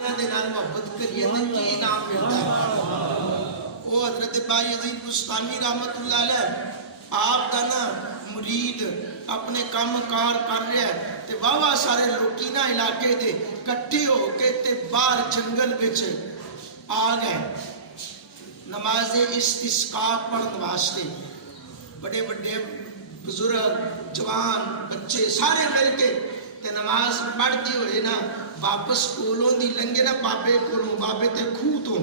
दे नाल मोहब्बत करिए तो की इनाम मिलता है। वो हजरत बायजीद बुस्तामी रहमतुल्लाह अलैह आप दा ना मुरीद अपने काम कार कर रहा है ते वावा सारे लोग ना इलाके दे कट्ठे हो के ते बाहर जंगल विच आ गए नमाज इस्तिस्का पढ़ने वास्ते। बड़े बड़े बुजुर्ग जवान बच्चे सारे मिलके ते नमाज पढ़ते हुए ना वापस कोलों दी लंघे ना बाबे कोलों, बाबे ते खूह तो,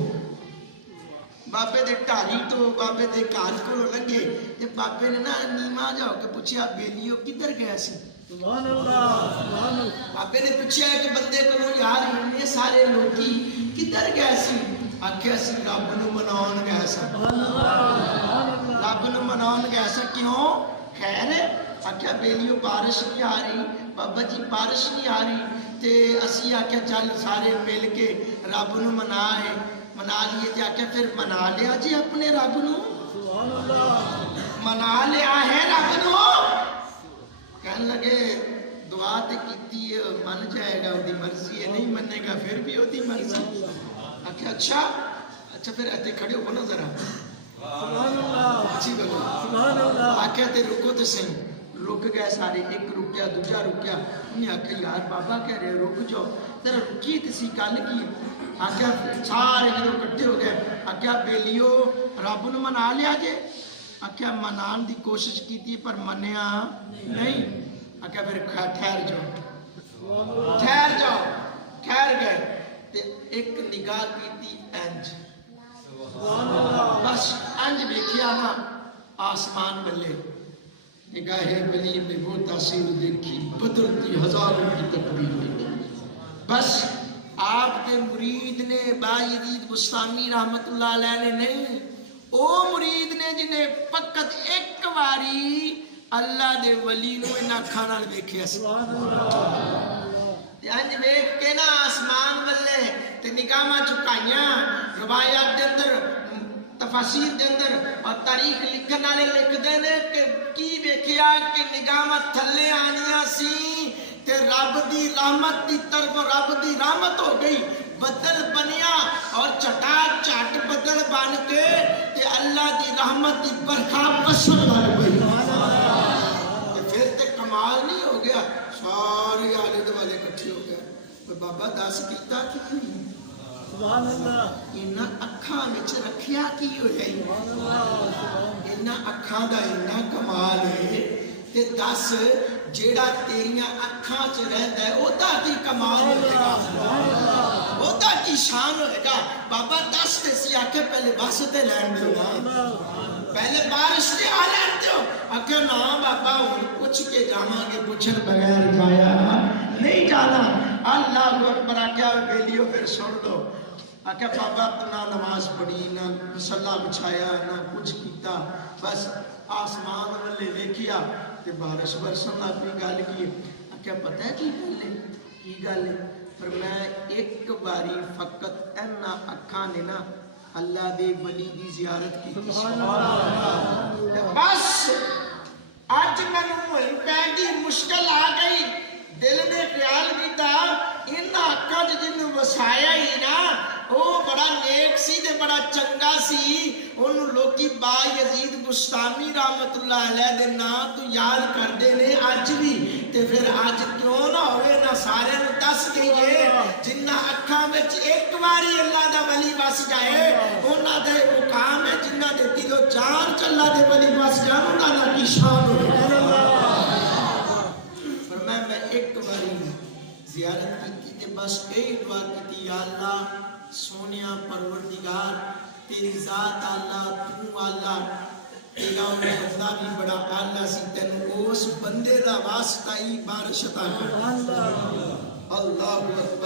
बाबे दे ढारी तो, बाबे दे घर को लंघे ते बाबे ने ना नीमा जा के पूछा बेलियो किधर गया सी। सुभान अल्लाह, सुभान अल्लाह। बाबे ने पूछा कि बंदे को यार इन्ने सारे लोगी किधर गया सी। आख्या सी रब नूं मनाउण गया सा। रब नूं मनाउण गया सा। क्यों खैर है? आख्या बेलियो बारिश नहीं आ रही बाबा जी, बारिश नहीं आ रही ते असी आख्या चल सारे मिल के रब नूं मना लिए ते आख्या फिर मना लिया जी अपने रब नूं। सुभान अल्लाह। मना लिया है रब नूं। कहने लगे दुआ ते कीती मन जाएगा, ओदी मर्जी है, नहीं मनेगा फिर भी ओदी मर्जी। आख्या अच्छा फिर इतने खड़े हो ना जरा। सुभान अल्लाह। अच्छी बोलो सुभान अल्लाह। आख्या ते रुको तो सही। रुक गए सारे, एक रुकया दूजा रुकया। उन्हें आख्या यार बाबा कह रहे रुक जाओ जरा, रुकी तो सी गल की। आख्या सारे जो इकट्ठे हो गए आख्या बेलियो रब नूं मना लिया जे। आख्या मनाने की कोशिश की पर मनिया नहीं। आख्या फिर ठहर जाओ, ठहर जाओ। ठहर गए ते एक निगाह की इंज, बस इंज देखिया ना आसमान बल्ले निगाहे वली ने वो तासीर देखी बदलती हजारों की तकदीर देखी। बस आपके मुरीद ने बायजीद बुस्तामी रहमतुल्लाह अलैह ने नहीं, ओ मुरीद ने जिन्हें फकत एक बारी अल्लाह दे वली नूं इन्हां अखां नाल वेखिया सी। अंज वेख के ना आसमान वल्ले ते निगाहां झुकाइयां। रवायत दे अंदर तफसीर दे अंदर और तारीख लिखण वाले लिखदे ने कि की वेखिया कि निगाहां थल्ले आनियां सी ते रब दी रहमत दी तरफ रब दी रहमत हो गई, बदल बनिया और चटा चट बदल बन के ते अल्लाह दी रहमत दी बरखा बरसन लग गई। फिर ते कमाल नहीं हो गया, सारे आले दुआले इकट्ठे हो गए। बाबा दस कीता की सुभान अल्लाह। इन्ना अखां विच रखिया की होया, इन्ना अखां दा इन्ना कमाल है ते दस जेड़ा तेरियां अखां च रहंदा है ओदा की कमाल होएगा, ओदा की शान होएगा। बाबा दस ते सी आके पहले बस ते लैण दो ना, पहले बारिश ते आ लैण दो। आके ना बाबा हुण पुछ के जावांगे, पुछण बगैर जाया नहीं जाना। अल्लाह अकबर। आख्या बेलियो फिर सुन लो। आख्या बाबा ना नमाज पढ़ी ना मसला बिछाया ना कुछ किया, बस आसमान वाले देखिया ते बारिश बरसन लग पई। गल की आख्या पता है की गल है? की गल है? पर मैं एक बारी फकत इन्हां अखां ने ना अल्लाह दे वली दी जियारत की। बस अज मैनूं पैगी मुश्किल आ गई। दिल ने ख्याल किया इन्हां अखां च जिन्हों वसाया ही ना वो बड़ा नेक सी ते बड़ा चंगा सी। उन्होंने लोकी बायजीद बुस्तामी रहमतुल्लाह अलैह दे नाम तो याद करते ने अज भी। ते फिर अज क्यों ना होवे ना सारे नूं दस दईए जिन्हां अखां विच एक बारी अल्लाह दा वली बस जाए उन्हां दे मुकाम है, जिन्हां दे दिलों जान च अल्लाह दे वली बस जान उन्हां दा की शान होवे। पर मैं एक बारी जियारत की ते बस यही दुआ की या अल्लाह सोनिया परवरदिगार तेरी जात आला तू आला, तेरा बंदा भी बड़ा आला सी, तेन उस बंदे दा वास्ता ही बारिश अता कर। अल्लाहु अकबर।